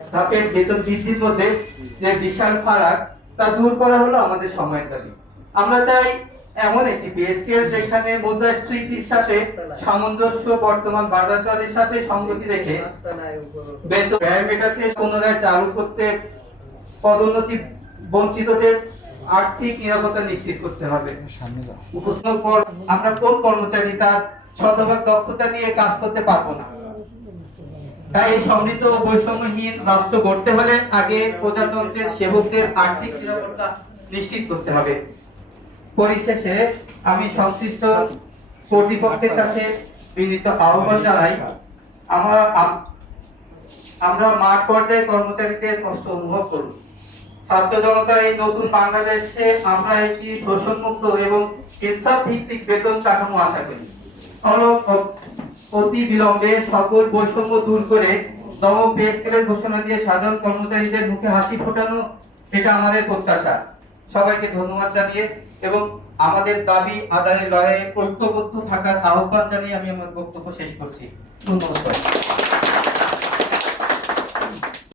ধাপের বেতন বৃদ্ধির মধ্যে যে বিশাল ফারাক তা দূর করা হলো আমাদের সময়ের দাবি। আমরা চাই এমন একটি পে স্কেল যেখানে মুদ্রাস্ফীতির সাথে সামঞ্জস্য, বর্তমান বাজারদরের সাথে সঙ্গতি রেখে বেতন ব্যয় মেটাতে পুনরায় চালু করতে পদোন্নতি বঞ্চিতদের আর্থিক নিরাপত্তা নিশ্চিত করতে হবে। আমরা কোন কর্মচারী তার শতভাগ দক্ষতা নিয়ে কাজ করতে পারবো না। তাই এই সমৃদ্ধ ও বৈষম্যহীন রাষ্ট্র গড়তে হলে আগে প্রজাতন্ত্রের সেবকদের আর্থিক নিরাপত্তা নিশ্চিত করতে হবে। পরিশেষে আমি সংশ্লিষ্ট কর্তৃপক্ষের কাছে বিনীত আহ্বান জানাই, আমরা মাঠ পর্যায়ে কর্মচারীদের কষ্ট অনুভব করব। ছাত্র জনতা এই নতুন বাংলাদেশে আমরা একটি শোষণমুক্ত এবং ইনসাফ ভিত্তিক বেতন কাঠামো আশা করি। অতি বিলম্বে সকল বৈষম্য দূর করে নবম পে স্কেলের ঘোষণা দিয়ে সাধারণ কর্মচারীদের মুখে হাসি ফোটানো, এটা আমাদের প্রত্যাশা। সবাইকে ধন্যবাদ জানিয়ে এবং আমাদের দাবি আদায়ের লড়াইয়ে ঐক্যবদ্ধ থাকার আহ্বান জানিয়ে আমি আমার বক্তব্য শেষ করছি। ধন্যবাদ।